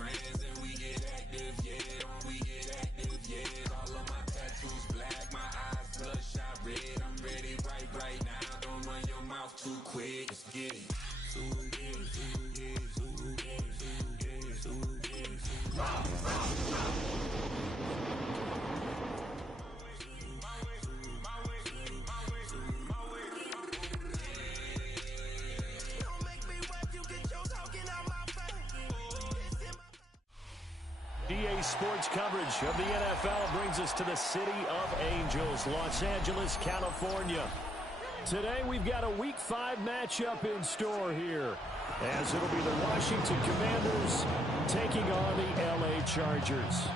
friends and we get active, yeah. We get active, yeah. All of my tattoos black, my eyes bloodshot red. I'm ready right now. Don't run your mouth too quick. Let's get it. DA Sports coverage of the NFL brings us to the City of Angels, Los Angeles, California. Today we've got a Week 5 matchup in store here, as it'll be the Washington Commanders taking on the LA Chargers.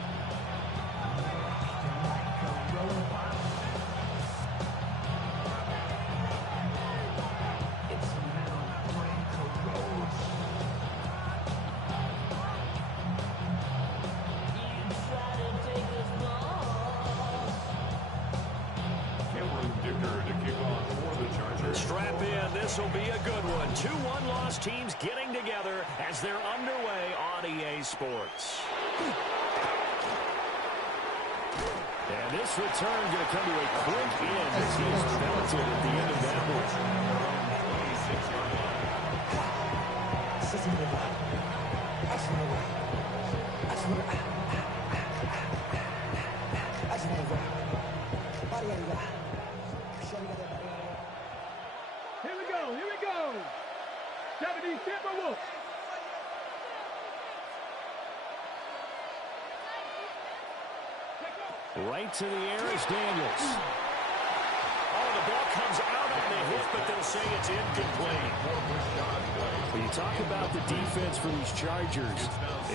Strap in, this will be a good one. 2 one-loss teams getting together as they're underway on EA Sports. And this return going to come to a quick end as he's belted at the end of that one. Here we go. 70 Timberwolves. Right to the air is Daniels. Oh, the ball comes out on the hit, but they'll say it's incomplete. When you talk about the defense for these Chargers,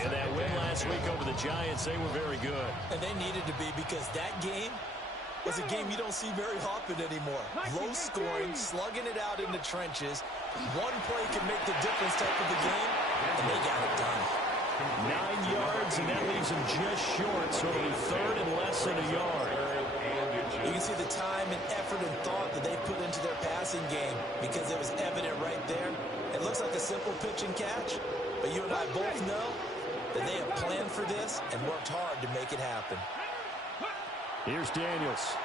in that win last week over the Giants, they were very good. And they needed to be, because that game was a game you don't see very often anymore. Low scoring, slugging it out in the trenches. One play can make the difference type of the game, and they got it done. 9 yards, and that leaves them just short, so it'll be third and less than a yard. You can see the time and effort and thought that they put into their passing game, because it was evident right there. It looks like a simple pitch and catch, but you and I both know that they have planned for this and worked hard to make it happen. Here's Daniels.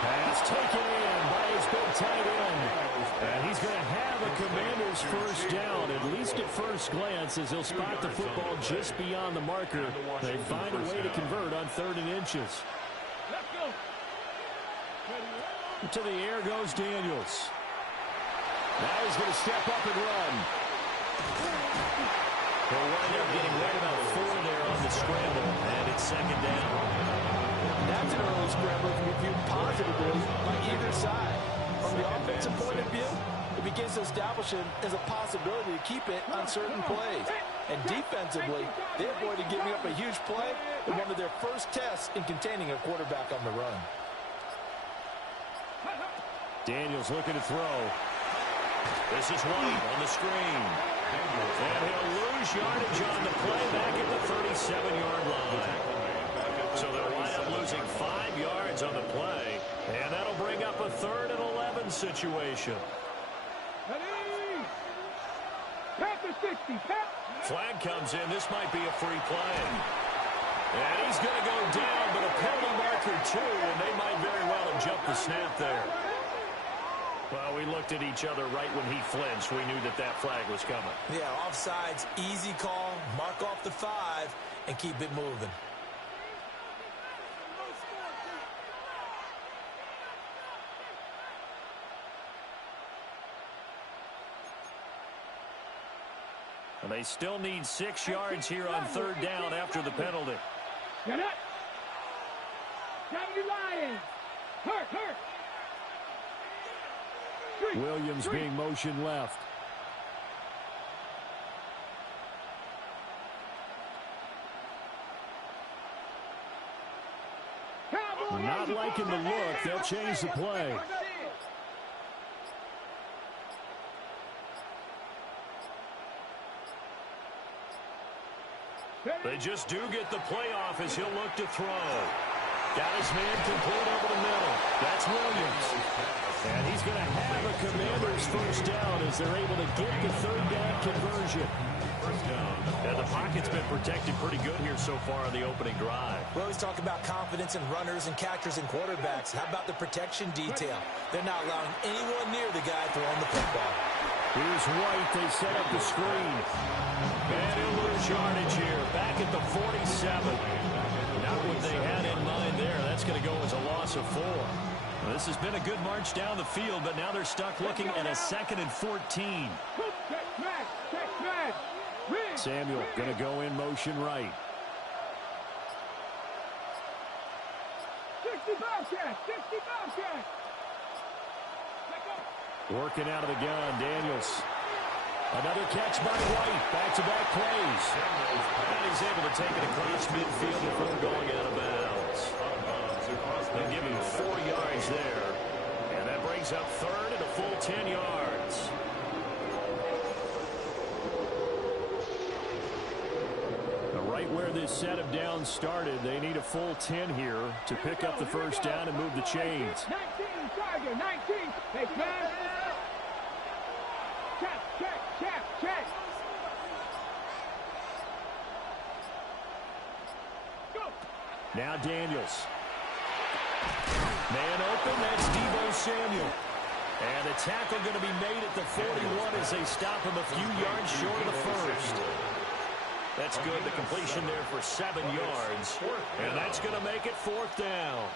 Pass taken in by his big tight end. And he's going to have a Commanders first down, at least at first glance, as he'll spot the football just beyond the marker. They find a way to convert on 3rd and inches. To the air goes Daniels. Now he's going to step up and run. He'll wind up getting right about 4 there on the scramble, and it's 2nd down. That's an early scramble to be viewed positively by either side. From the offensive point of view, it begins to establish it as a possibility to keep it on certain plays. And defensively, they avoided giving up a huge play in one of their first tests in containing a quarterback on the run. Daniels looking to throw. This is White on the screen. And he'll lose yardage on the play back at the 37-yard line. So they'll wind up losing 5 yards on the play. And that'll bring up a 3rd and 11 situation. Flag comes in. This might be a free play. And he's going to go down, but a penalty marker too, and they might very well have jumped the snap there. Well, we looked at each other right when he flinched. We knew that that flag was coming. Yeah, offsides, easy call, mark off the 5, and keep it moving. And they still need 6 yards here on 3rd down after the penalty. Get up! Lions! Hurt! Williams being motioned left. Not liking the look. They'll change the play. They just do get the playoff as he'll look to throw. Got his man complete over the middle. That's Williams. And he's going to have a Commanders first down as they're able to get the 3rd down conversion. And the pocket's been protected pretty good here so far on the opening drive. We always talk about confidence in runners and catchers and quarterbacks. How about the protection detail? They're not allowing anyone near the guy throwing the football. Here's White. They set up the screen. And he'll lose yardage here. Back at the 47. Not what they had in mind there. That's going to go as a loss of 4. Well, this has been a good march down the field, but now they're stuck looking at a 2nd and 14. Samuel going to go in motion right. 65 catch, 65 catch. Working out of the gun, Daniels. Another catch by White. Back-to-back plays. And he's able to take it across midfield before going out of bounds. They give him 4 yards there. And that brings up 3rd and a full 10 yards. Right where this set of downs started, they need a full 10 here to pick up the first down and move the chains. 19, Tiger, 19. Hey, man. Check. Go. Now Daniels. Man open, that's Deebo Samuel. And the tackle going to be made at the 41 as they stop him a few yards short of the first. That's good. The completion there for 7 yards. And that's going to make it 4th down.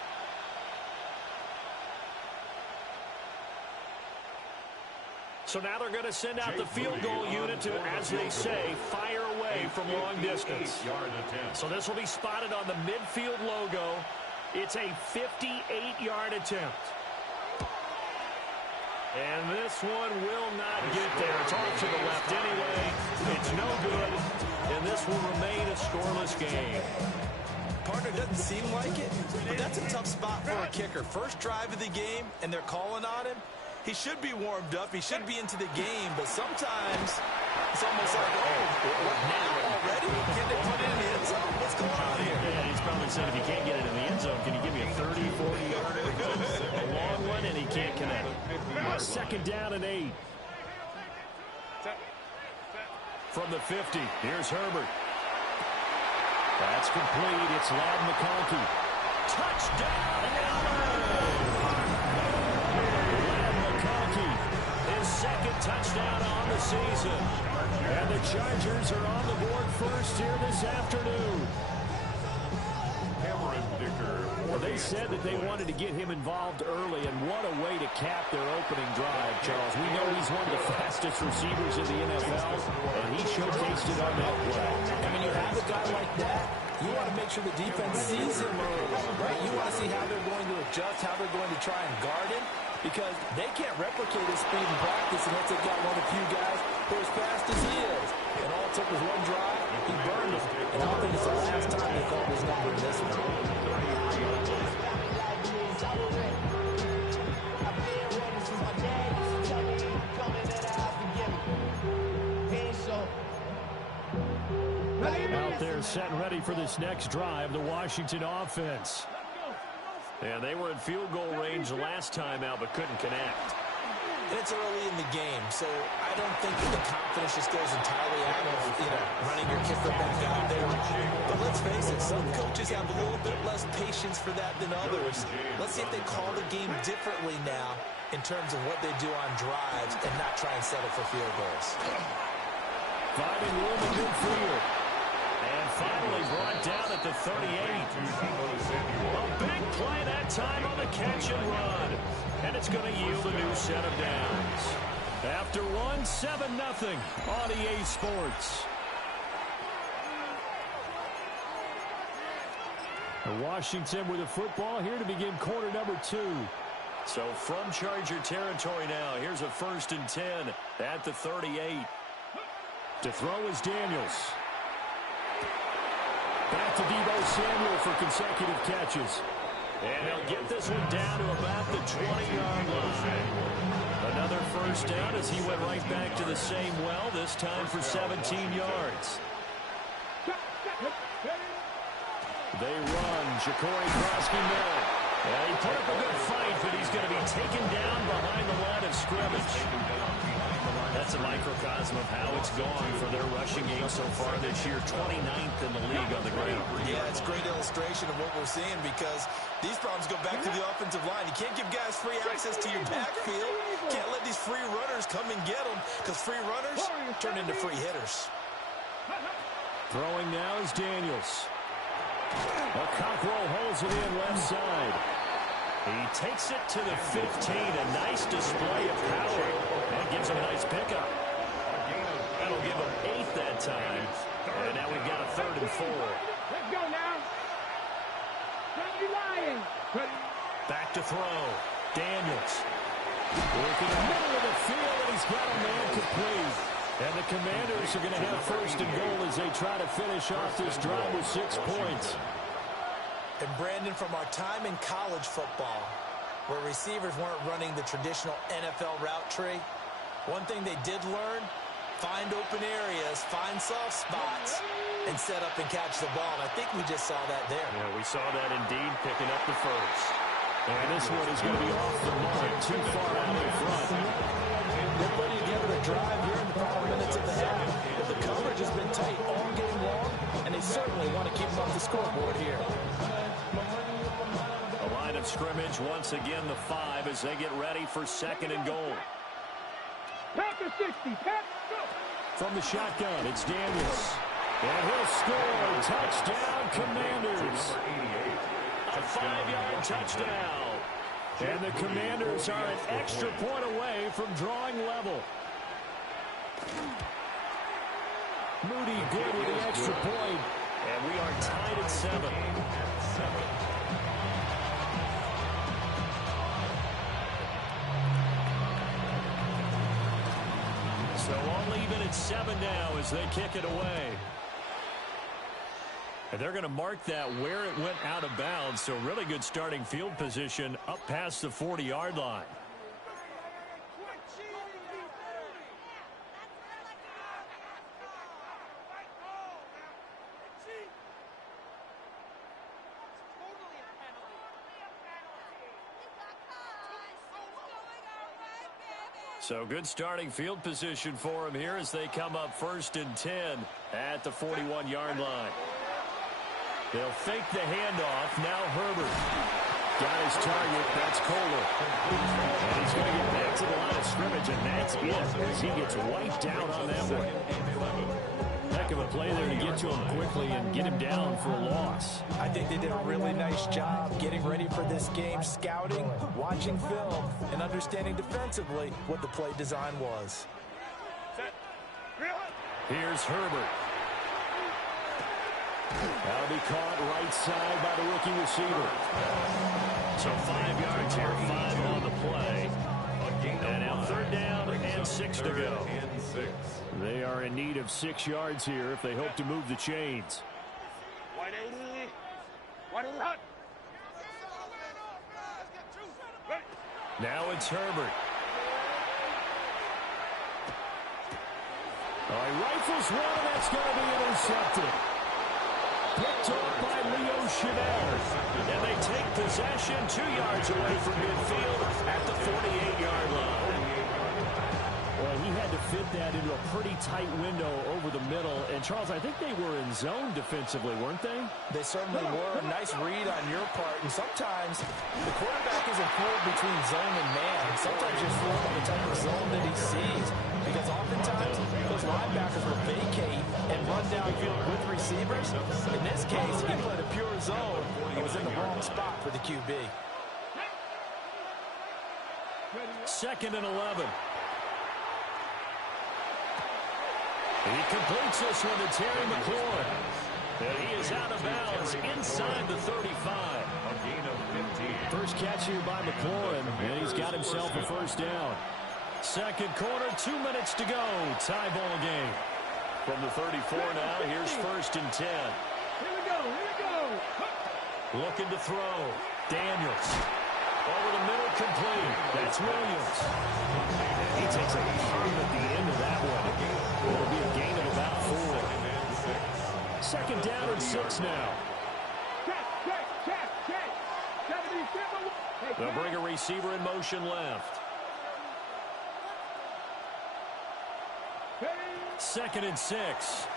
So now they're going to send out the field goal unit to, as they say, fire away from long distance. So this will be spotted on the midfield logo. It's a 58-yard attempt. And this one will not get there. It's off to the left anyway. It's no good. And this will remain a scoreless game. Partner, doesn't seem like it, but that's a tough spot for a kicker. First drive of the game, and they're calling on him. He should be warmed up. He should be into the game, but sometimes it's almost like, oh, what now already? Can they put it in the end zone? What's going on here? Yeah, he's probably saying, if you can't get it in the end zone, can you give me a 30, 40-yarder? A long one, and he can't connect. 2nd down and 8. From the 50, here's Herbert. That's complete. It's Ladd McConkey. Touchdown, Allen! Ladd McConkey, his 2nd touchdown on the season. And the Chargers are on the board first here this afternoon. Well, they said that they wanted to get him involved early, and what a way to cap their opening drive, Charles. We know he's one of the fastest receivers in the NFL, and he showcased it on that play. And when you have a guy like that, you want to make sure the defense sees him early, right? You want to see how they're going to adjust, how they're going to try and guard him, because they can't replicate his speed in practice unless they've got one of the few guys who are as fast as he is. And all it took was one drive, he burned him. And I don't think it's the last time they called his number in this one. Out there set and ready for this next drive, the Washington offense. And they were in field goal range the last time out, but couldn't connect. And it's early in the game, so I don't think that the confidence just goes entirely out of, running your kicker back out there. But let's face it, some coaches have a little bit less patience for that than others. Let's see if they call the game differently now in terms of what they do on drives and not try and settle for field goals. Finding room in midfield. And finally brought down at the 38. A big play that time on the catch and run. And it's going to yield a new set of downs. After one, 7-0 on EA Sports. Washington with the football here to begin quarter number 2. So from Charger territory now, here's a 1st and 10 at the 38. To throw is Daniels. Back to Deebo Samuel for consecutive catches. And he'll get this one down to about the 20-yard line. Another first down as he went right back to the same well, this time for 17 yards. They run. Ja'Cory Krosky-Miller. He put up a good fight, but he's going to be taken down behind the line of scrimmage. that's a microcosm of how it's gone for their rushing game so far this year. 29th in the league on the ground. Yeah, it's a great illustration of what we're seeing because these problems go back to the offensive line. You can't give guys free access to your backfield. Can't let these free runners come and get them because free runners turn into free hitters. Throwing now is Daniels. A Cockrell holds it in left side. He takes it to the 15. A nice display of power. That gives him a nice pickup. That'll give him 8 that time. And now we've got a 3rd and 4. Let's go now. Lions. Back to throw. Daniels. Working in the middle of the field, and he's got a man complete. And the Commanders are going to have 1st and goal as they try to finish off this drive with 6 points. And Brandon, from our time in college football, where receivers weren't running the traditional NFL route tree, one thing they did learn, find open areas, find soft spots, and set up and catch the ball. And I think we just saw that there. Yeah, we saw that indeed, picking up the 1st. And this one is going to be off the mark, too far out in front. They're putting together a drive here in the final minutes of the half. But the coverage has been tight all game long, and they certainly want to keep them off the scoreboard here. A line of scrimmage, once again the 5 as they get ready for 2nd and goal. Pack to 60. Pack, go. From the shotgun, it's Daniels. And he'll score. Touchdown, Commanders. A 5-yard touchdown. And the Commanders are an extra point away from drawing level. Moody good with the extra point. And we are tied at 7. So all even at 7 now as they kick it away. And they're going to mark that where it went out of bounds. So really good starting field position up past the 40-yard line. So good starting field position for him here as they come up 1st and 10 at the 41-yard line. They'll fake the handoff. Now Herbert got his target. That's Kohler. And he's going to get back to the line of scrimmage, and that's it as he gets wiped down on that one. Heck of a play there to get to him quickly and get him down for a loss. I think they did a really nice job getting ready for this game, scouting, watching film, and understanding defensively what the play design was. Here's Herbert. That'll be caught right side by the rookie receiver. So 5 yards here, 5 on the play. And now 3rd down and 6 to go. They are in need of 6 yards here if they hope to move the chains. Now it's Herbert. All right, rifles one, and that's going to be intercepted. Picked up by Leo Chanel. And they take possession 2 yards away from midfield at the 48-yard line. Well, he had to fit that into a pretty tight window over the middle. And, Charles, I think they were in zone defensively, weren't they? They certainly were. A nice read on your part. And sometimes the quarterback isn't fooled between zone and man. Sometimes you're fooled on the type of zone that he sees. Because oftentimes those linebackers will vacate and run downfield with receivers. In this case, he played a pure zone. He was in the wrong spot for the QB. 2nd and 11. He completes this one to Terry McLaurin. And he is out of bounds inside the 35. A gain of 15. First catch here by McLaurin, and he's got himself a 1st down. 2nd quarter, 2 minutes to go. Tie ball game. From the 34 now, here's 1st and 10. Here we go, here we go. Looking to throw. Daniels. Over the middle, complete. That's Williams. He takes a pump at the end of that one. It'll be a gain of about 4. 2nd down and 6 now. They'll bring a receiver in motion left. 2nd and 6.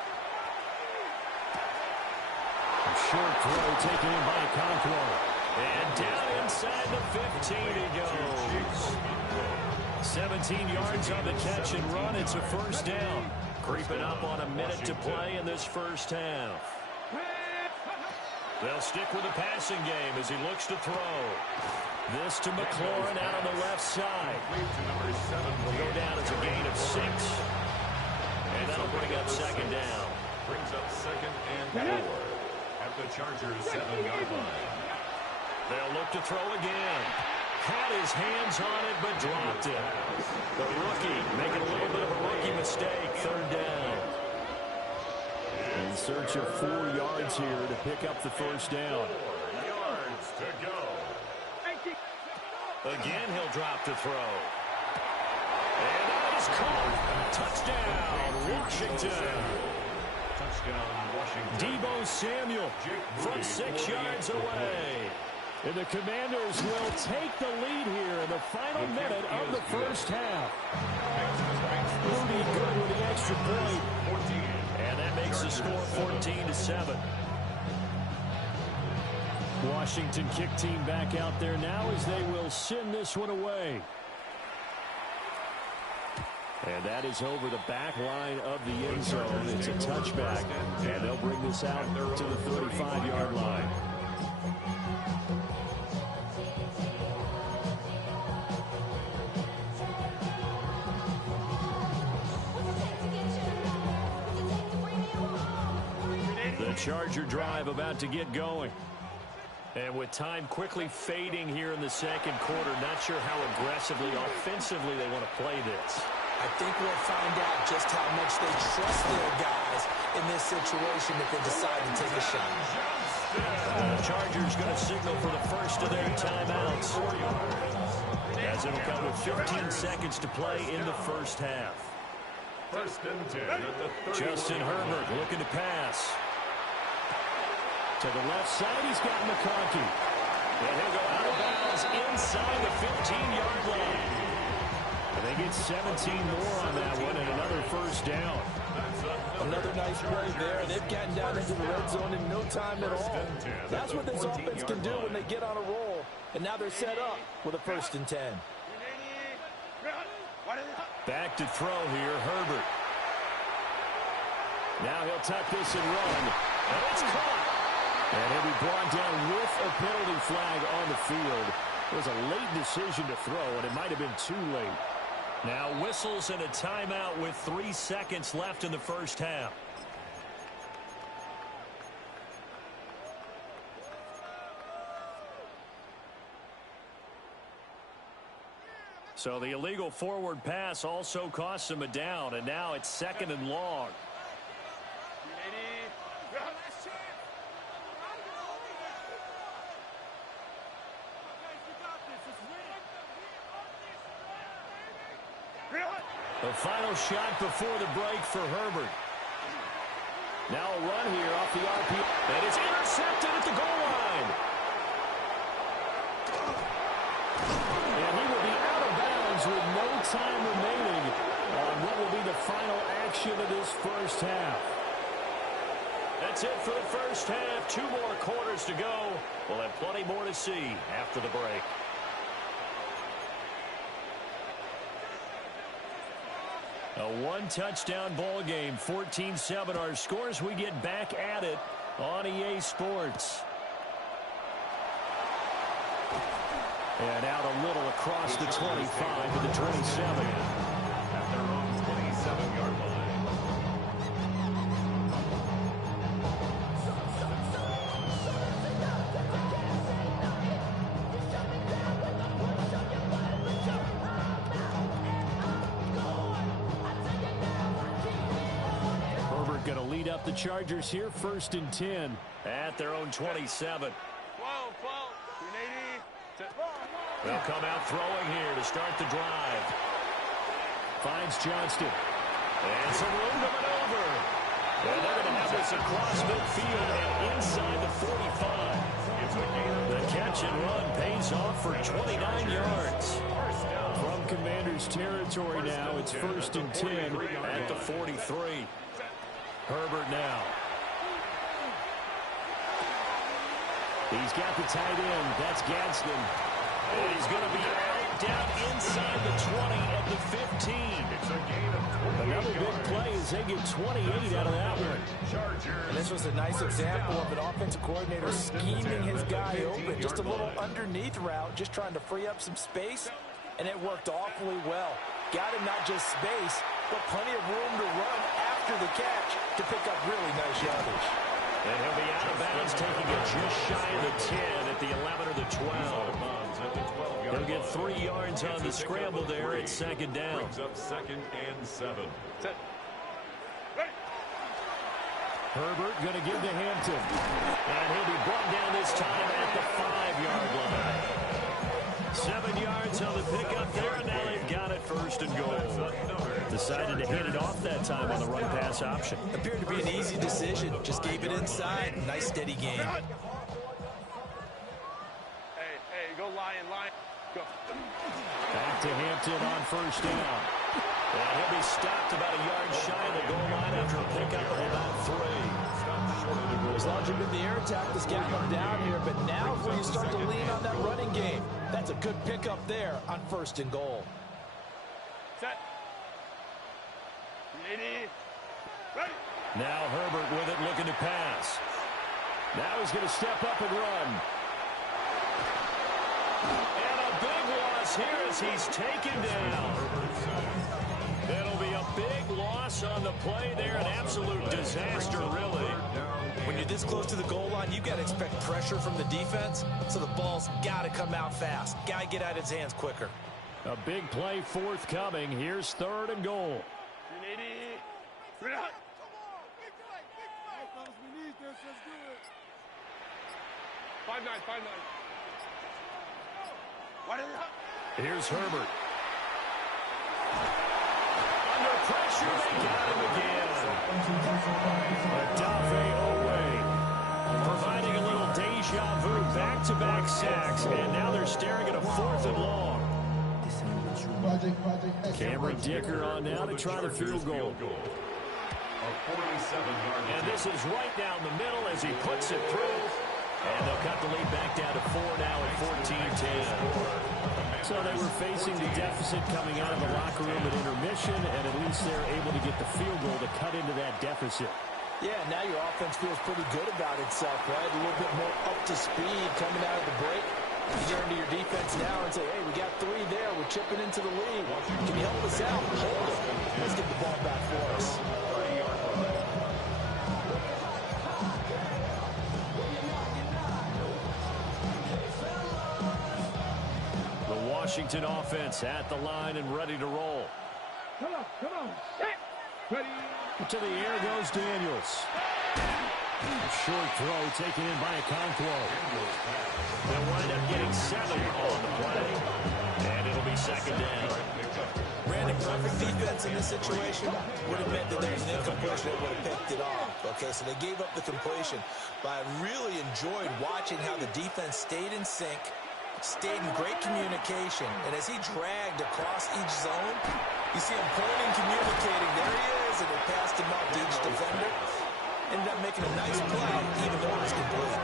A short throw taken in by Conklin. And down inside the 15 he goes. 17 yards on the catch and run. It's a first down. Creeping up on a minute to play in this first half. They'll stick with the passing game as he looks to throw. This to McLaurin out on the left side. Will go down as a gain of 6. And that'll bring up 2nd down. Brings up 2nd and 4 at the Chargers 7-yard line. They'll look to throw again. Had his hands on it, but dropped it. The rookie making a little bit of a rookie mistake. 3rd down. In search of 4 yards here to pick up the first down. 4 yards to go. Again, he'll drop to throw. And that is caught. Touchdown, Washington. Touchdown, Washington. Deebo Samuel from 6 yards away. And the Commanders will take the lead here in the final minute of the first half. Rudy good with the extra point. And that makes the score 14-7. Washington kick team back out there now as they will send this one away. And that is over the back line of the end zone. It's a touchback, and they'll bring this out to the 35-yard line. The Charger drive about to get going. And with time quickly fading here in the second quarter, not sure how aggressively, offensively they want to play this. I think we'll find out just how much they trust their guys in this situation if they decide to take a shot. The Chargers going to signal for the first of their timeouts, as it'll come with 15 seconds to play in the first half. 1st and 10 at the 30. Justin Herbert looking to pass. To the left side, he's got McConkey. And he'll go out of bounds inside the 15-yard line. And they get 17 more on that one and another first down. Another nice play there. They've gotten down into the red zone in no time at all. That's what this offense can do when they get on a roll. And now they're set up with a 1st and 10. Back to throw here, Herbert. Now he'll tuck this and run. And it's caught. And he'll be brought down with a penalty flag on the field. It was a late decision to throw, and it might have been too late. Now whistles and a timeout with 3 seconds left in the first half. So the illegal forward pass also costs him a down, and now it's 2nd and long. The final shot before the break for Herbert. Now a run here off the RP. And it's intercepted at the goal line. And he will be out of bounds with no time remaining on what will be the final action of this first half. That's it for the first half. 2 more quarters to go. We'll have plenty more to see after the break. A 1-touchdown ball game, 14-7 our scores. We get back at it on EA Sports. And out a little across the 25 to the 27. At their own 27-yard line. Going to lead up the Chargers here, 1st and 10 at their own 27. They'll come out throwing here to start the drive. Finds Johnston. And some room to maneuver. And they're going to have this across midfield and inside the 45. The catch and run pays off for 29 yards. From Commanders territory now, it's 1st and 10 at the 43. Herbert now. He's got the tight end. That's Gadsden. And he's going to be out down inside the 20 at the 15. Another big play as they get 28 out of that one. And this was a nice example of an offensive coordinator scheming his guy open. Just a little underneath route, just trying to free up some space, and it worked awfully well. Got him not just space, but plenty of room to run after the catch to pick up really nice yardage. And he'll be out of bounds, taking it just shy of the 10 at the 11 or the 12. He'll get 3 yards on the scramble there at 2nd down. Brings up 2nd and 7. Herbert going to give to Hampton. And he'll be brought down this time at the 5-yard line. 7 yards on the pickup there, and now they've got it 1st and goal. Decided to hand it off that time on the run-pass option. Appeared to be an easy decision. Just gave it inside. Nice, steady game. Hey, go Lion. Go. Back to Hampton on 1st down. And he'll be stopped about a yard shy of the goal line after a pickup of about 3. As long as you've been the air attack that's getting them down here, but now is where you start to lean on that running game. That's a good pickup there on 1st and goal. Set. Ready. Ready. Now Herbert with it, looking to pass. Now he's going to step up and run. And a big loss here as he's taken down. It'll be a big loss on the play there. An absolute disaster, really. When you're this close to the goal line, you got to expect pressure from the defense, so the ball's got to come out fast. Got to get out of his hands quicker. A big play forthcoming. Here's 3rd and goal. Ready. Ready. 5-9. What is it? Here's Herbert. Under pressure, they got him again. Odafe Oweh providing a little deja vu, back-to-back sacks, and now they're staring at a 4th and long. Cameron Dicker on now to try the field goal. A 47-yard. And this is right down the middle as he puts it through. And they'll cut the lead back down to 4 now at 14-10. So they were facing the deficit coming out of the locker room at intermission, and at least they're able to get the field goal to cut into that deficit. Yeah, now your offense feels pretty good about itself, right? A little bit more up to speed coming out of the break. You turn to your defense now and say, hey, we got 3 there. We're chipping into the lead. Can you help us out? Hold it. Let's get the ball back for us. The Washington offense at the line and ready to roll. Come on. Set. Ready. To the air goes Daniels. Short throw taken in by Okonkwo. They'll wind up getting 7 on the play. And it'll be 2nd down. Brandon, perfect defense in this situation would have meant that there was an incompletion that would have picked it off. Okay, so they gave up the completion. But I really enjoyed watching how the defense stayed in sync, stayed in great communication, and as he dragged across each zone, you see him pointing, communicating. There he is, and they passed him off to each defender. Ended up making a nice play, even though it was complete.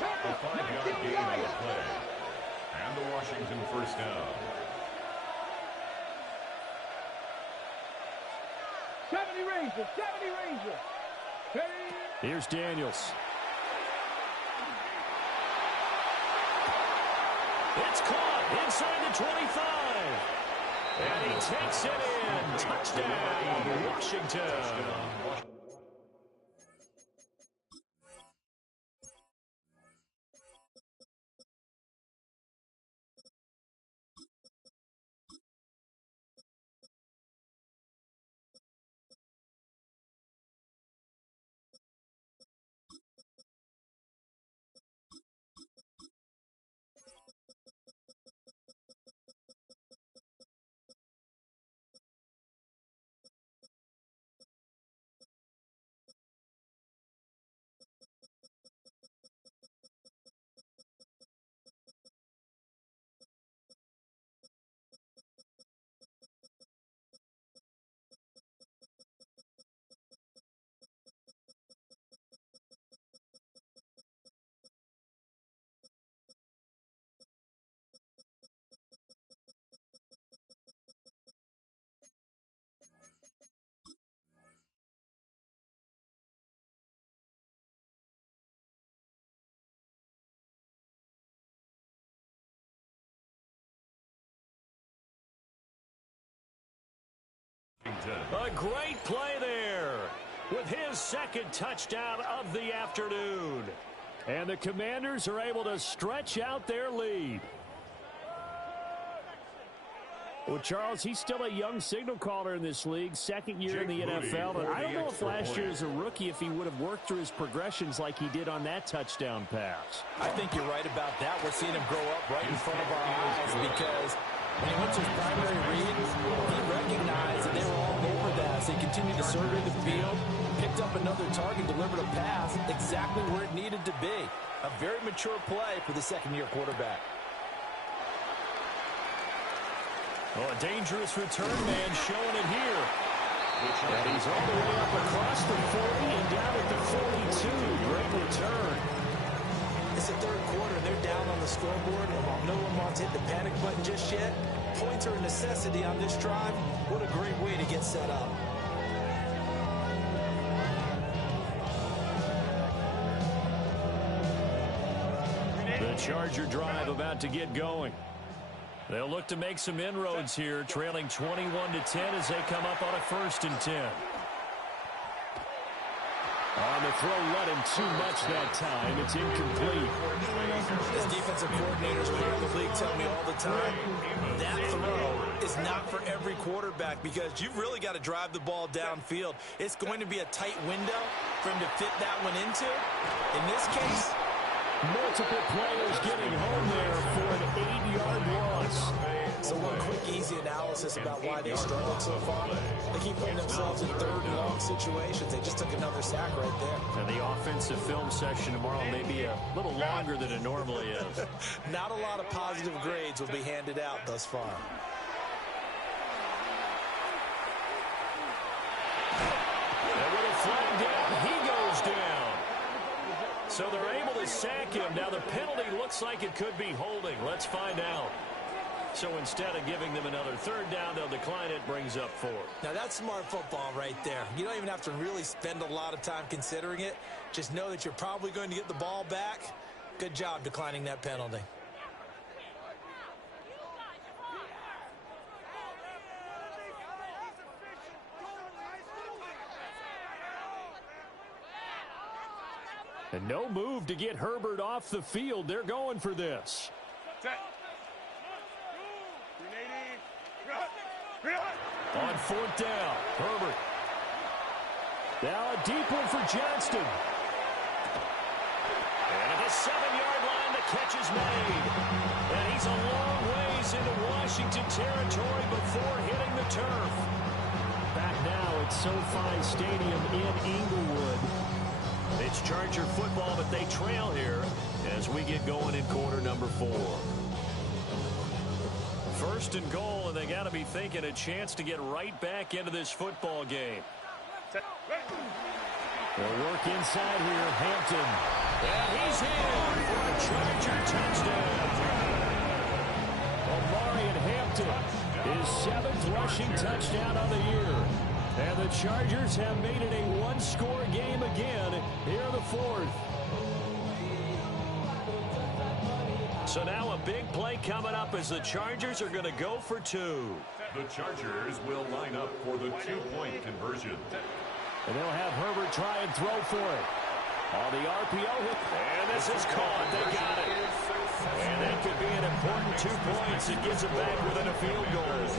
A 5-yard gain on the play. And the Washington 1st down. 70 Rangers. Ready. Here's Daniels. It's caught inside the 25. And he takes it in. Touchdown, Washington. Washington. A great play there with his second touchdown of the afternoon. And the Commanders are able to stretch out their lead. Well, Charles, he's still a young signal caller in this league, second year in the NFL. And I don't know if last year as a rookie, if he would have worked through his progressions like he did on that touchdown pass. I think you're right about that. We're seeing him grow up right in front of our eyes because when he went to his primary read, he recognized that they were all over that. So he continued to survey the field, picked up another target, delivered a pass exactly where it needed to be. A very mature play for the second-year quarterback. Oh, a dangerous return man showing it here. And he's all the way up across the 40 and down at the 42. Great return. It's the third quarter. They're down on the scoreboard, and while no one wants to hit the panic button just yet, points are a necessity on this drive. What a great way to get set up. The Charger drive about to get going. They'll look to make some inroads here, trailing 21-10 as they come up on a 1st and 10. On the throw, let him too much that time. It's incomplete. As defensive coordinators around the league tell me all the time, that throw is not for every quarterback because you've really got to drive the ball downfield. It's going to be a tight window for him to fit that one into. In this case, multiple players getting home there for an 8-yard loss. So one quick, easy analysis about why they struggled so far. They keep putting themselves in third and long situations. They just took another sack right there. And the offensive film session tomorrow may be a little longer than it normally is. Not a lot of positive grades will be handed out thus far. And with a flag down, he goes down. So they're able to sack him. Now the penalty looks like it could be holding. Let's find out. So instead of giving them another third down, they'll decline it, brings up 4. Now that's smart football right there. You don't even have to really spend a lot of time considering it. Just know that you're probably going to get the ball back. Good job declining that penalty. And no move to get Herbert off the field. They're going for this. On 4th down, Herbert. Now a deep one for Johnston. And at the 7-yard line, the catch is made. And he's a long ways into Washington territory before hitting the turf. Back now at SoFi Stadium in Inglewood. It's Charger football, but they trail here as we get going in quarter number 4. 1st and goal, and they got to be thinking a chance to get right back into this football game. They'll work inside here, Hampton. And he's in for a Charger touchdown. Omarion Hampton, his 7th rushing touchdown of the year. And the Chargers have made it a one-score game again here in the 4th. So now a big play coming up as the Chargers are going to go for 2. The Chargers will line up for the 2-point conversion. And they'll have Herbert try and throw for it. On the RPO hit. And this is caught. They got it. And that could be an important 2 points. It gets it back within a field goal.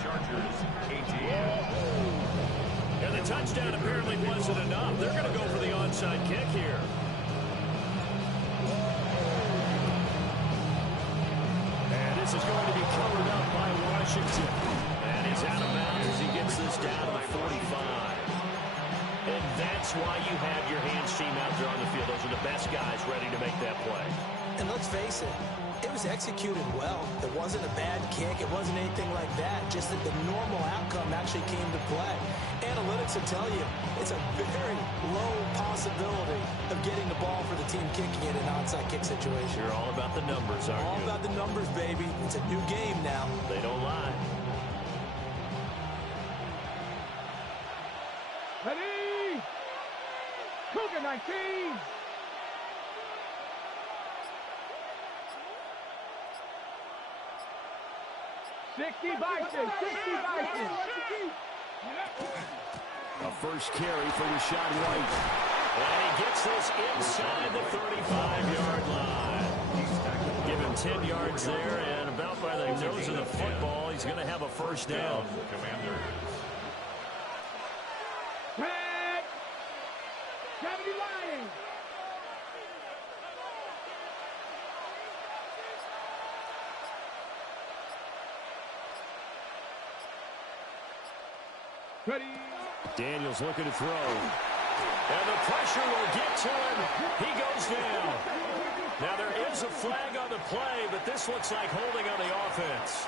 Chargers, ATM. And the touchdown apparently wasn't enough. They're going to go for the onside kick here. This is going to be covered up by Washington. And he's out of bounds as he gets this down to the 45. And that's why you have your hands team out there on the field. Those are the best guys ready to make that play. And let's face it, it was executed well. It wasn't a bad kick. It wasn't anything like that. Just that the normal outcome actually came to play. Analytics will tell you it's a very low possibility of getting the ball for the team kicking it in an onside kick situation. You're all about the numbers, aren't you? All about the numbers, baby. It's a new game now. They don't lie. Ready? Cougar 19. $60 Bison, $60 Bison. first carry for Rachaad White. And he gets this inside the 35-yard line. Give him 10 yards there, and about by the nose of the football, he's going to have a first down. Commanders. Tag! 70 Lions! Ready? Daniels looking to throw. And the pressure will get to him. He goes down. Now there is a flag on the play, but this looks like holding on the offense.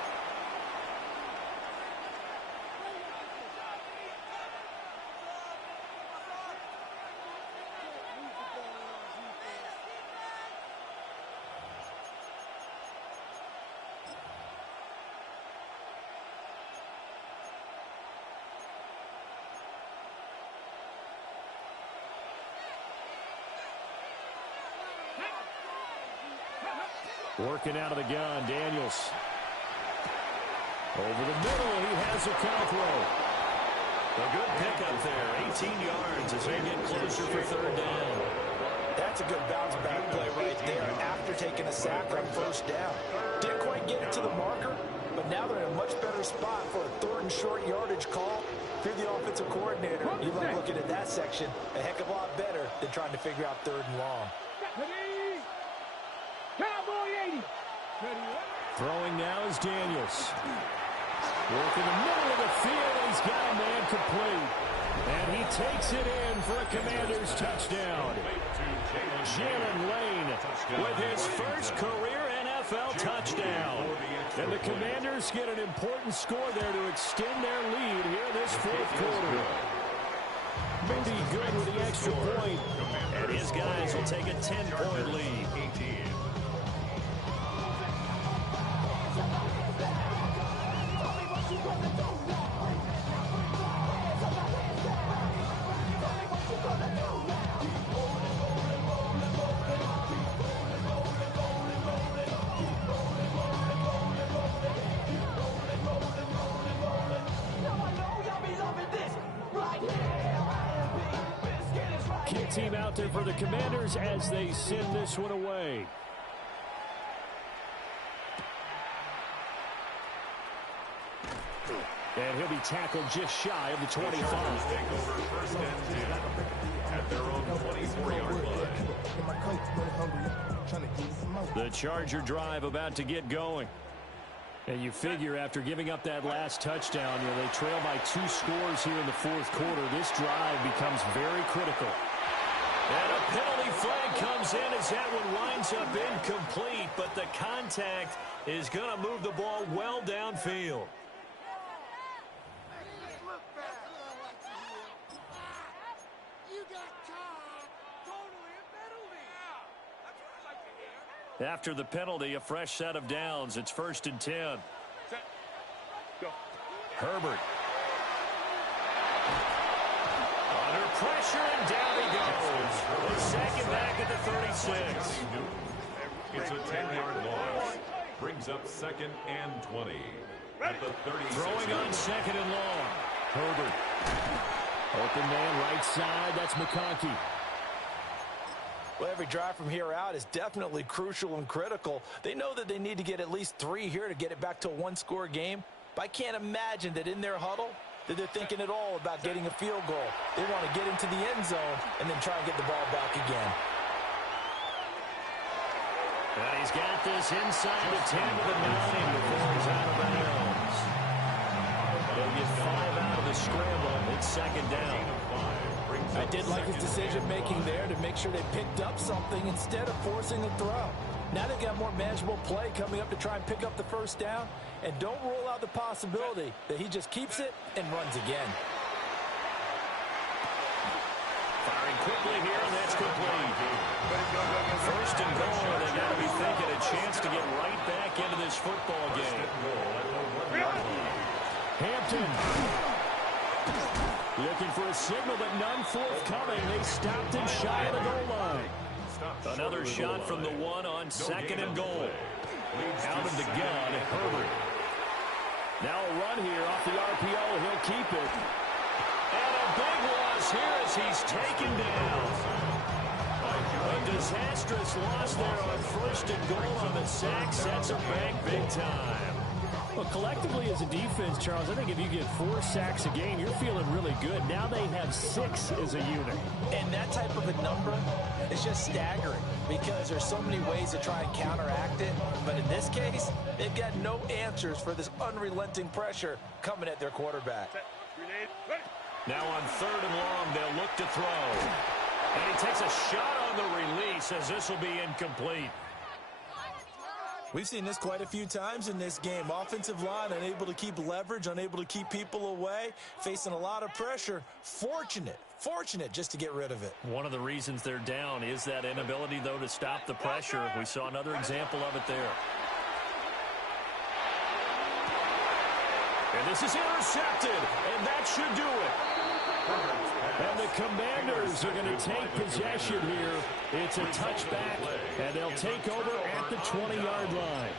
Working out of the gun, Daniels. Over the middle, he has a Cowthrow. A good pickup there, 18 yards as they get closer for third down. That's a good bounce-back play right there after taking a sack on first down. Didn't quite get it to the marker, but now they're in a much better spot for a third and short yardage call. If you're the offensive coordinator, you love looking at that section a heck of a lot better than trying to figure out third and long. Ready? Cowboy 80! Ready? Throwing now is Daniels. Working the middle of the field, and he's got a man complete. And he takes it in for a Commanders touchdown. Jalen Lane with his first career NFL touchdown. And the Commanders get an important score there to extend their lead here in this fourth quarter. Moody good with the extra point. And his guys will take a 10-point lead. Kick team out there for the Commanders as they send this one away. And he'll be tackled just shy of the 25. Take over first and 10 at their own 24-yard line. The Charger drive about to get going. And you figure after giving up that last touchdown, they trail by 2 scores here in the fourth quarter. This drive becomes very critical. And a penalty flag comes in as that one winds up incomplete, but the contact is going to move the ball well downfield. After the penalty, a fresh set of downs. It's 1st and 10. Herbert. Under pressure, and down he goes. The second back at the 36. It's a 10-yard loss. Brings up 2nd and 20 at the 36. Throwing on 2nd and long. Herbert. Open man right side. That's McConkey. Well, every drive from here out is definitely crucial and critical. They know that they need to get at least 3 here to get it back to a 1-score game. But I can't imagine that in their huddle that they're thinking at all about getting a field goal. They want to get into the end zone and then try and get the ball back again. And he's got this inside the 10 to the 9 before he's out of bounds. They'll get 5 out of the scramble. It's 2nd down. I did like his decision-making there to make sure they picked up something instead of forcing a throw. Now they've got more manageable play coming up to try and pick up the first down. And don't rule out the possibility that he just keeps it and runs again. Firing quickly here, and that's complete. 1st and goal, and they got to be thinking a chance to get right back into this football game. Hampton. Looking for a signal, but none forthcoming. They stopped him shy of the goal line. Another shot from the 1 on 2nd and goal. Out of the gun, Herbert. Now a run here off the RPO. He'll keep it. And a big one as he's taken down. A disastrous loss there on 1st and goal on the sack. Sets them back big time. Well, collectively as a defense, Charles, I think if you get 4 sacks a game, you're feeling really good. Now they have 6 as a unit. And that type of a number is just staggering because there's so many ways to try and counteract it. But in this case, they've got no answers for this unrelenting pressure coming at their quarterback. Now on 3rd and long, they'll look to throw. And he takes a shot on the release as this will be incomplete. We've seen this quite a few times in this game. Offensive line unable to keep leverage, unable to keep people away, facing a lot of pressure. Fortunate just to get rid of it. One of the reasons they're down is that inability, though, to stop the pressure. We saw another example of it there. And this is intercepted, and that should do it. And the Commanders are going to take possession here. It's a touchback, and they'll take over at the 20-yard line.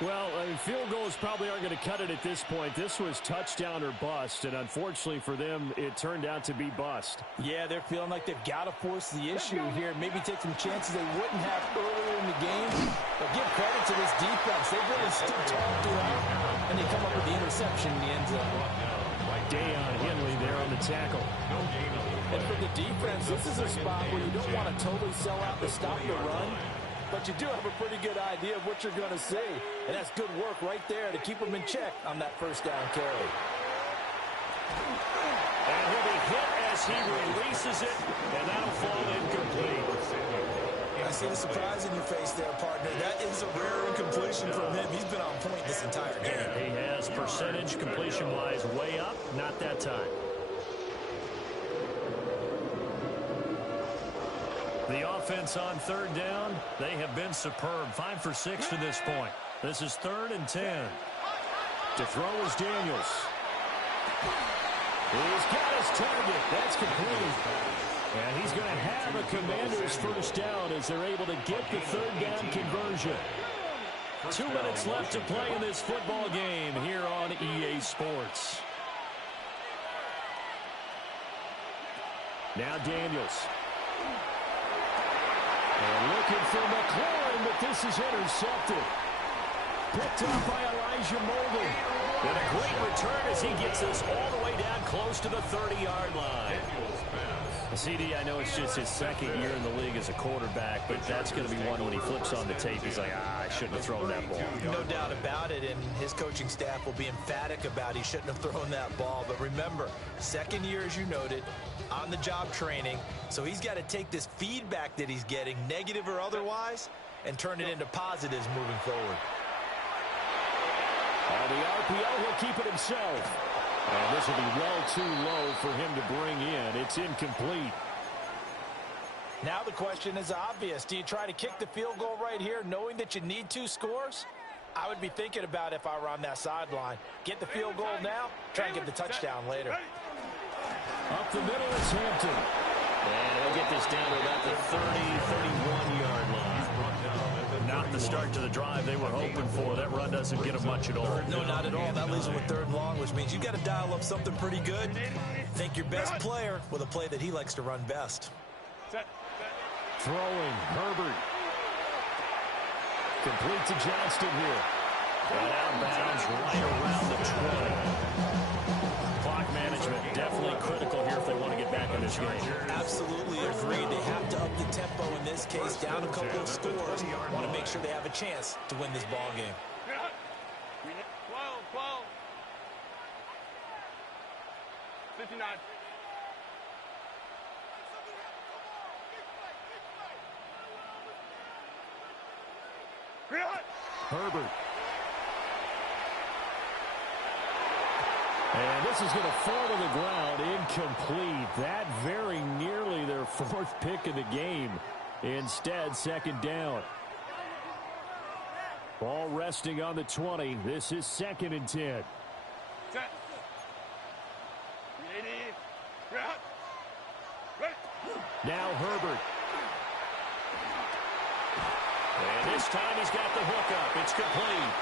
Well, field goals probably aren't going to cut it at this point. This was touchdown or bust, and unfortunately for them, it turned out to be bust. Yeah, they're feeling like they've got to force the issue here. Maybe take some chances they wouldn't have earlier in the game. But give credit to this defense. They've really stood tall throughout, and they come up with the interception in the end zone. Deion Henley there on the tackle. And for the defense, this is a spot where you don't want to totally sell out to stop the run, but you do have a pretty good idea of what you're going to see. And that's good work right there to keep them in check on that 1st down carry. And he'll be hit as he releases it, and that'll fall incomplete. I see the surprise in your face there, partner. That is a rare incompletion from him. He's been on point this entire game. He has percentage completion-wise way up, not that time. The offense on 3rd down, they have been superb. 5 for 6 to this point. This is 3rd and 10. To throw is Daniels. He's got his target. That's complete. And he's going to have a Commanders 1st down as they're able to get the 3rd down conversion. 2 minutes left to play in this football game here on EA Sports. Now Daniels. And looking for McLaurin, but this is intercepted. Picked up by Elijah Molden. And a great return as he gets this all the way down close to the 30-yard line. CD, I know it's just his 2nd year in the league as a quarterback, but that's going to be one when he flips on the tape. He's like, I shouldn't have thrown that ball. No doubt about it, and his coaching staff will be emphatic about he shouldn't have thrown that ball. But remember, 2nd year, as you noted, on-the-job training, so he's got to take this feedback that he's getting, negative or otherwise, and turn it into positives moving forward. On the RPO, he'll keep it himself. And this will be well too low for him to bring in. It's incomplete. Now the question is obvious. Do you try to kick the field goal right here knowing that you need 2 scores? I would be thinking about if I were on that sideline. Get the field goal now, try and get the touchdown later. Up the middle, it's Hampton. And he'll get this down to about the 30, 31-yard line. Not the start to the drive they were hoping for. That run doesn't get them much at all. No, not at all. That leaves them with 3rd and long, which means you've got to dial up something pretty good. Think your best player with a play that he likes to run best. Throwing, Herbert. Complete to Johnston here. And out of bounds right around the 20. Clock management definitely critical here if they want to get back in this game. Absolutely agreed. They have to up the tempo in this case, down a couple of scores. Want to make sure they have a chance to win this ball game. 12. 59. Herbert. And this is going to fall to the ground, incomplete. That very nearly their 4th pick of the game. Instead, 2nd down. Ball resting on the 20. This is 2nd and 10. Set. 80. Now Herbert. And this time he's got the hookup. It's complete.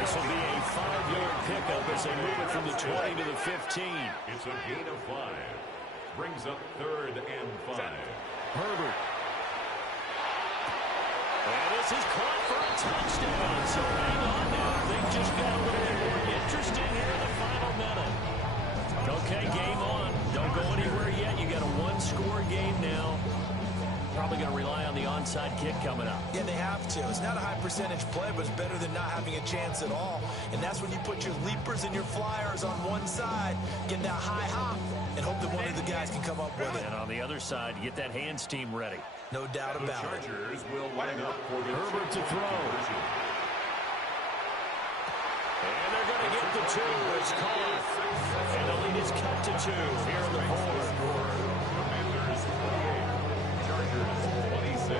This will be a 5-yard pickup as they move it from the 20 to the 15. It's a gain of 5. Brings up 3rd and 5. Herbert. And this is caught for a touchdown. So hang on now. Things just got a little bit more interesting here in the final minute. Okay, game on. Don't go anywhere yet. You got a one-score game now. Probably going to rely on the onside kick coming up. Yeah, they have to. It's not a high percentage play, but it's better than not having a chance at all. And that's when you put your leapers and your flyers on one side, get that high hop, and hope that one of the guys can come up with it. And on the other side, get that hands team ready. No doubt The about it. Chargers will line up for the Herbert to throw. conversion. And they're going to get the 2. It's caught. And the lead is cut to 2 here in the fourth. Commanders 28, Chargers 26.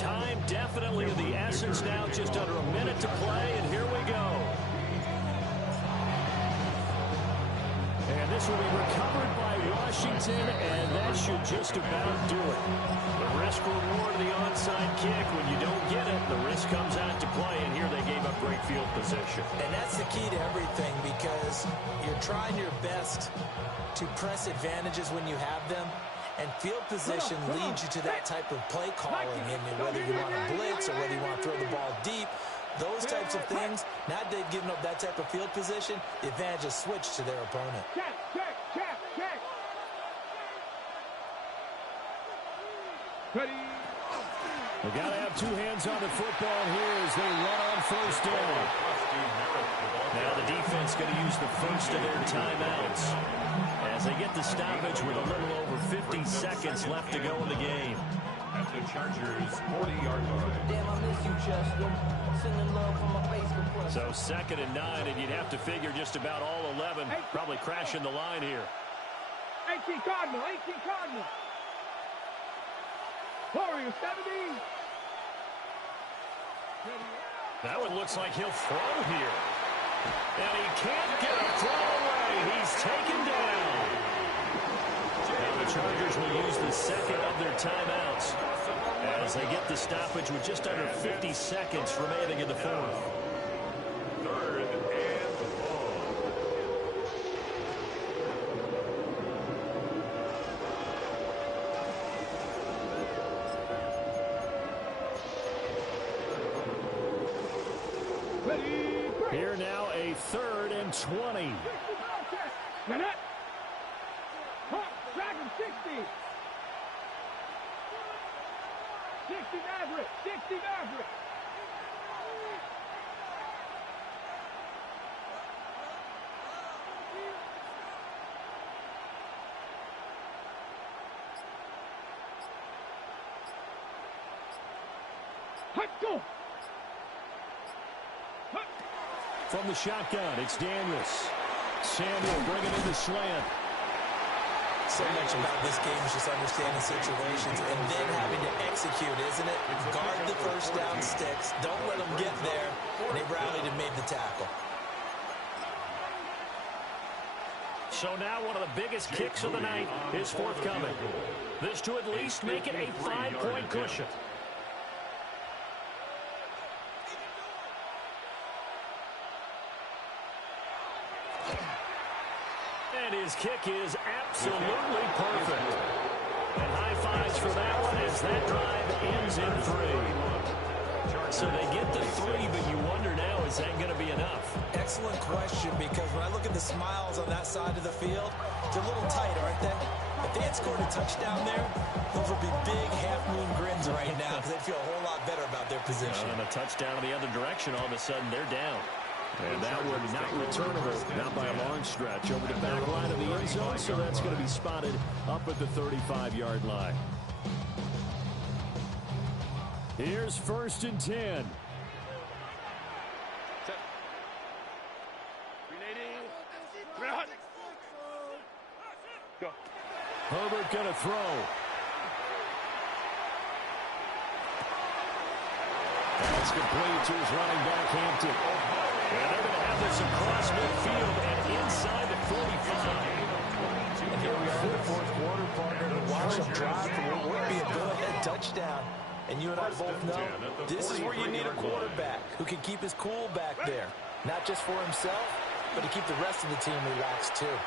Time definitely of the essence now. Just under a minute to play, and here we go. And this will be recovered by Washington, and that should just about do it. The risk reward of the onside kick. When you don't get it, the risk comes out to play, and here they gave up great field position. And that's the key to everything, because you're trying your best to press advantages when you have them. And field position leads you to that type of play calling. And whether you want to blitz or whether you want to throw the ball deep, those types of things, now they've given up that type of field position, the advantage is switched to their opponent. They got to have 2 hands on the football here as they run on first down. Now the defense going to use the first of their timeouts as they get the stoppage with a little over 50 seconds left to go in the game. At the Chargers 40-yard line. Damn, I miss you, Chester. Sending love from my Facebook friends. So 2nd and 9, and you'd have to figure just about all 11 probably crashing the line here. 18 Cardinal, 18 Cardinal. Warriors 70. That one looks like he'll throw here. And he can't get a throw away. He's taken down. Now the Chargers will use the 2nd of their timeouts as they get the stoppage with just under 50 seconds remaining in the 4th. 3rd and long. Here now a 3rd and 20. Nanette. Dragon 60. 60 Maverick. 60 Maverick. Hut, go. From the shotgun, it's Daniels. Samuel bringing in the slant. So much about this game is just understanding situations and then having to execute, isn't it? Guard the first down sticks. Don't let them get there. And they rallied and made the tackle. So now one of the biggest kicks of the night is forthcoming. This to at least make it a 5-point cushion. And his kick is absolutely perfect. And high fives for that one as that drive ends in 3. So they get the 3, but you wonder now, is that going to be enough? Excellent question, because when I look at the smiles on that side of the field, they're a little tight, aren't they? If they had scored a touchdown there, those would be big half-moon grins right now because they'd feel a whole lot better about their position. And a touchdown in the other direction, all of a sudden they're down. And that one not returnable, not by a long stretch, over the back line of the end zone, so that's going to be spotted up at the 35-yard line. Here's 1st and 10. Go. Herbert going to throw. That's complete to his running back, Hampton. And they're going to have this across midfield and inside the 45. And here we are in the 4th quarter, partner, to watch them drive for what would be a go-ahead touchdown. And you and I both know this is where you need a quarterback who can keep his cool back there. not just for himself, but to keep the rest of the team relaxed too.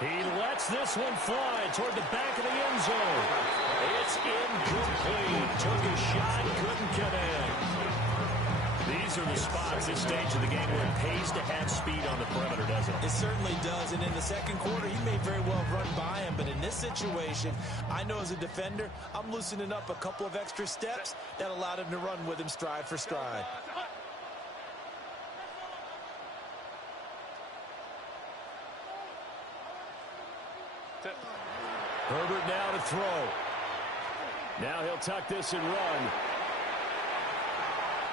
He lets this one fly toward the back of the end zone. It's incomplete. Took a shot, couldn't connect. These are the spots, this stage of the game, where it pays to have speed on the perimeter, doesn't it? It certainly does, and in the second quarter, he may very well run by him, but in this situation, I know as a defender, I'm loosening up a couple of extra steps that allowed him to run with him stride for stride. Herbert now to throw. Now he'll tuck this and run.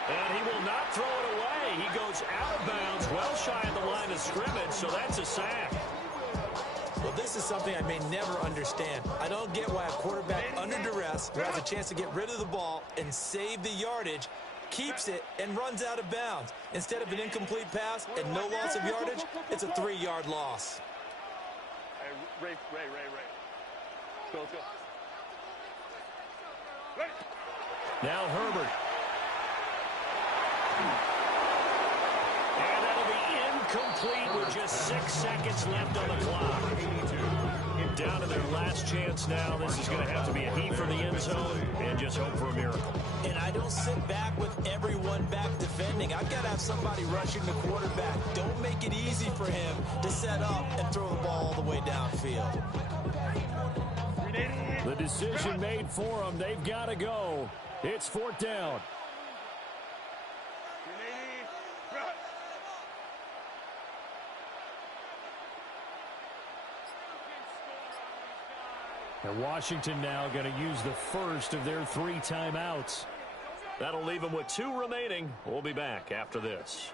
And he will not throw it away. He goes out of bounds, well shy of the line of scrimmage, so that's a sack. Well, this is something I may never understand. I don't get why a quarterback under duress who has a chance to get rid of the ball and save the yardage keeps it and runs out of bounds. Instead of an incomplete pass and no loss of yardage, it's a 3-yard loss. Hey, Ray. Let's go. Ready? Now Herbert. And that'll be incomplete with just 6 seconds left on the clock. Down to their last chance now. This is going to have to be a heat from the end zone and just hope for a miracle. And I don't sit back with everyone back defending. I've got to have somebody rushing the quarterback. Don't make it easy for him to set up and throw the ball all the way downfield. The decision made for them. They've got to go. It's 4th down. And Washington now going to use the first of their 3 timeouts. That'll leave them with 2 remaining. We'll be back after this.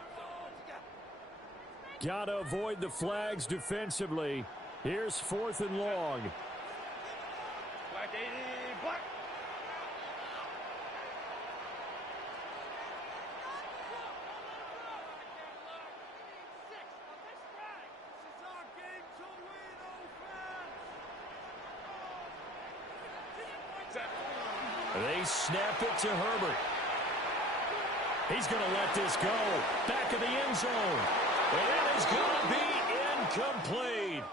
Got to avoid the flags defensively. Here's 4th and long. Black 80, black. They snap it to Herbert. He's going to let this go. Back of the end zone. And it is going to be incomplete.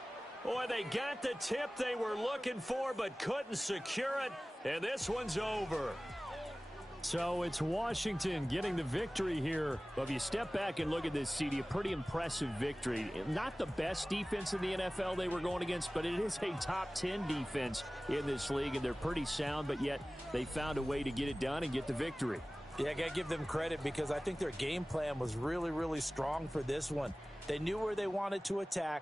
Boy, they got the tip they were looking for but couldn't secure it. And this one's over. So it's Washington getting the victory here. But if you step back and look at this, CD, a pretty impressive victory. Not the best defense in the NFL they were going against, but it is a top 10 defense in this league, and they're pretty sound, but yet they found a way to get it done and get the victory. Yeah, I got to give them credit because I think their game plan was really, really strong for this one. They knew where they wanted to attack.